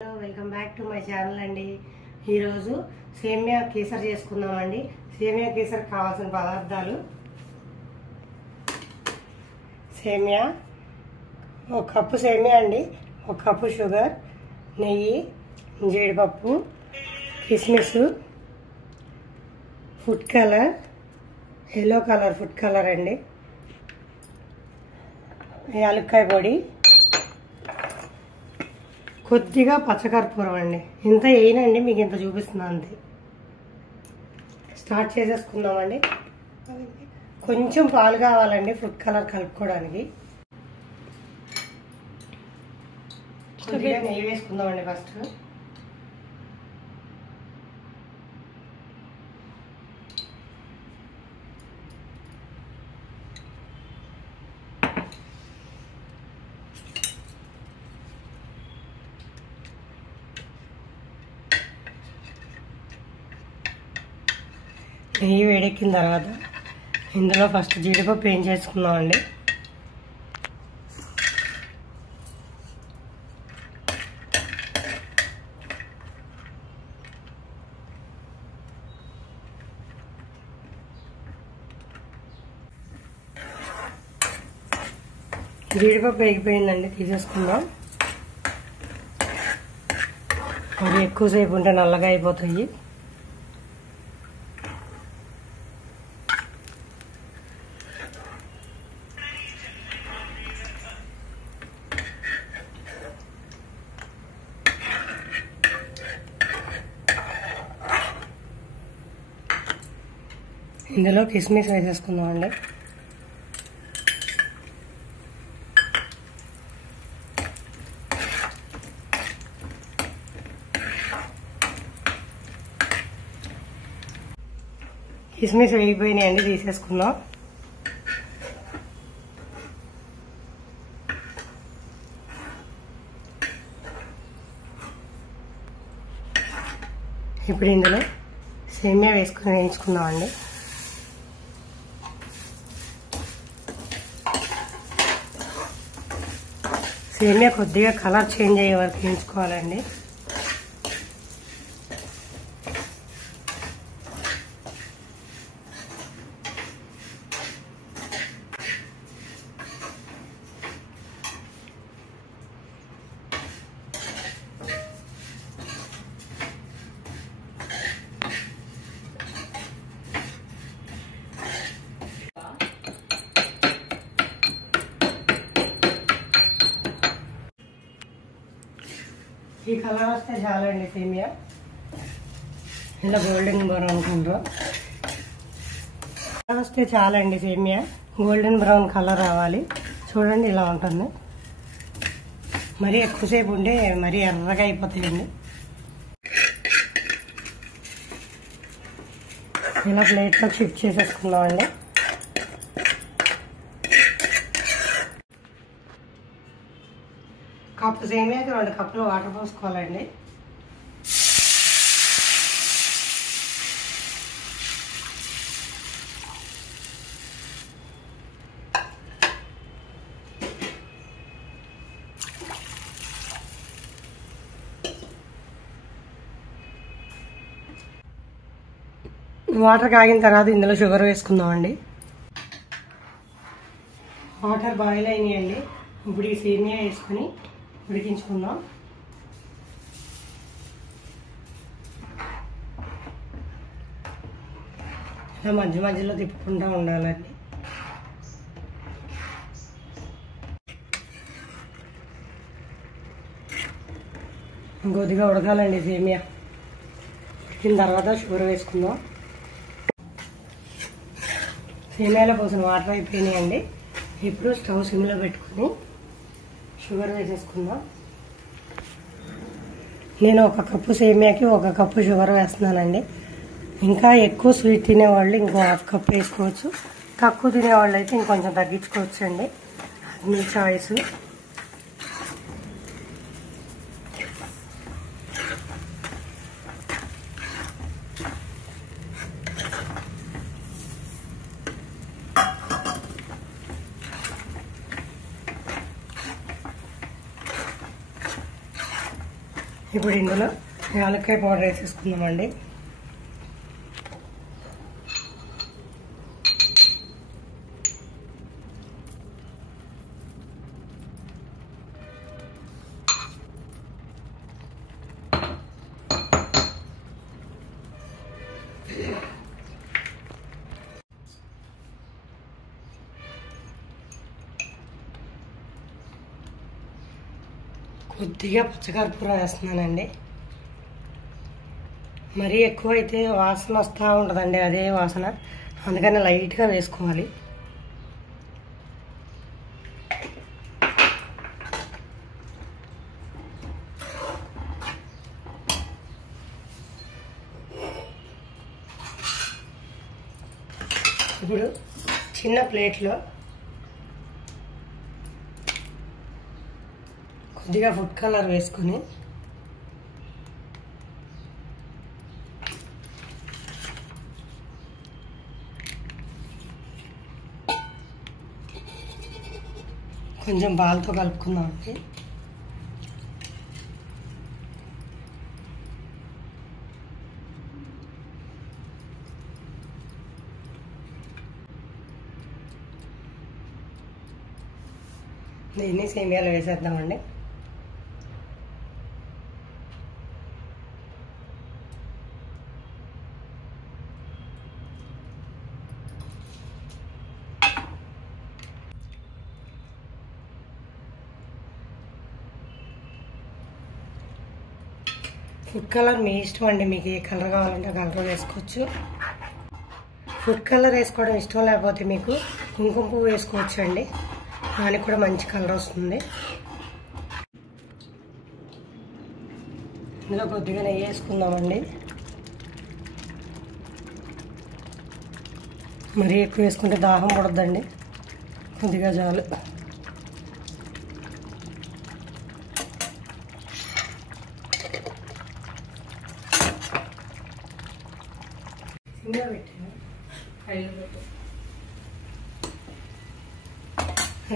Hello welcome back to my channel అండి. ఈరోజు సేమియా కేసర్ చేసుకుందామండి. సేమియా కేసర్ కావాల్సిన పదార్థాలు: సేమియా, ఒక కప్పు సేమియా అండి, ఒక కప్పు షుగర్, నెయ్యి, జీడిపప్పు, కిస్మిస్, food colour, yellow colour food colour అండి, యాలక్కాయ పొడి, కొద్దిగా పచ్చకర్పూరం అండి. ఇంత వేయనండి, మీకు ఇంత చూపిస్తున్నాను అంతే. స్టార్ట్ చేసేసుకుందామండి. కొంచెం పాలు కావాలండి ఫుడ్ కలర్ కలుపుకోవడానికి. కొద్దిగా నెయ్యి వేసుకుందామండి ఫస్ట్. నెయ్యి వేడెక్కిన తర్వాత ఇందులో ఫస్ట్ జీడిపప్పు ఏం చేసుకుందామండి. జీడిపప్పు వేగిపోయిందండి, తీసేసుకుందాం. మరి ఎక్కువసేపు ఉంటే నల్లగా అయిపోతాయి. ఇందులో కిస్మిస్ వేసేసుకుందాం అండి. కిస్మిస్ వేగిపోయినాయండి, తీసేసుకుందాం. ఇప్పుడు ఇందులో సేమియా వేసుకుని వేయించుకుందాం అండి. సేమియా కొద్దిగా కలర్ చేంజ్ అయ్యే వరకు వేయించుకోవాలండి. ఈ కలర్ వస్తే చాలండి. సేమియా ఇలా గోల్డెన్ బ్రౌన్ కలర్ వస్తే చాలండి. సేమియా గోల్డెన్ బ్రౌన్ కలర్ రావాలి. చూడండి, ఇలా ఉంటుంది. మరీ ఎక్కువసేపు ఉంటే మరీ ఎర్రగా అయిపోతాయండి. ఇలా ప్లేట్లోకి షిఫ్ట్ చేసేసుకుందామండి. కప్పు సేమియాకి 2 కప్పులు వాటర్ పోసుకోవాలండి. వాటర్ కాగిన తర్వాత ఇందులో షుగర్ వేసుకుందామండి. వాటర్ బాయిల్ అయినాయండి. ఇప్పుడు ఈ సేమియా వేసుకుని ఉడికించుకుందాం. ఇలా మధ్య మధ్యలో తిప్పుకుంటూ ఉండాలండి. కొద్దిగా ఉడకాలండి సేమియా. ఉడికిన తర్వాత షుగర్ వేసుకుందాం. సేమియాలో పోసిన వాటర్ అయిపోయినాయండి. ఇప్పుడు స్టవ్ సిమ్లో పెట్టుకుని షుగర్ వేసేసుకుందాం. నేను 1 కప్పు సేమియాకి 1 కప్పు షుగర్ వేస్తున్నానండి. ఇంకా ఎక్కువ స్వీట్ తినేవాళ్ళు ఇంకో 1/2 కప్పు వేసుకోవచ్చు. తక్కువ తినేవాళ్ళు అయితే ఇంకొంచెం తగ్గించుకోవచ్చు అండి. అది మీ చాయిస్. ఇప్పుడు ఇందులో యాలక్కాయ పౌడర్ వేసేసుకుందామండి. కొద్దిగా పచ్చకర్పూరం వేస్తున్నానండి. మరీ ఎక్కువ అయితే వాసన వస్తూ ఉంటుందండి, అదే వాసన, అందుకని లైట్గా వేసుకోవాలి. ఇప్పుడు చిన్న ప్లేట్లో కొద్దిగా ఫుడ్ కలర్ వేసుకొని కొంచెం పాలతో కలుపుకుందామండి. దీన్ని సేమియాలో వేసేద్దామండి. ఫుడ్ కలర్ మీ ఇష్టం అండి, మీకు ఏ కలర్ కావాలంటే కలర్ వేసుకోవచ్చు. ఫుడ్ కలర్ వేసుకోవడం ఇష్టం లేకపోతే మీకు కుంకుమ పువ్వు వేసుకోవచ్చు అండి, దానికి కూడా మంచి కలర్ వస్తుంది. ఇందులో కొద్దిగా నెయ్యి వేసుకుందామండి. మరీ ఎక్కువ వేసుకుంటే దాహం పడద్దండి, కొద్దిగా చాలు.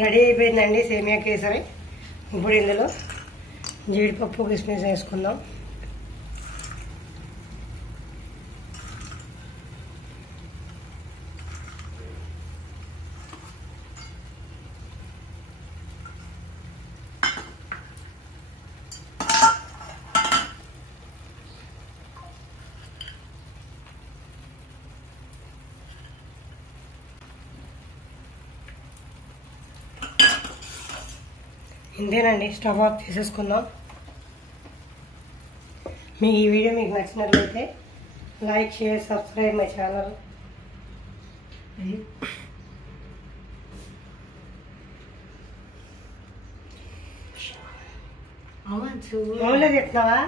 రెడీ అయిపోయిందండి సేమియా కేసరి. ఇప్పుడు ఇందులో జీడిపప్పు కిస్మిస్ వేసుకుందాం. ఇంతేనండి, స్టవ్ ఆఫ్ చేసేసుకుందాం. మీ ఈ వీడియో మీకు నచ్చినట్లయితే like, share, subscribe my channel. అవునా చెప్తున్నావా?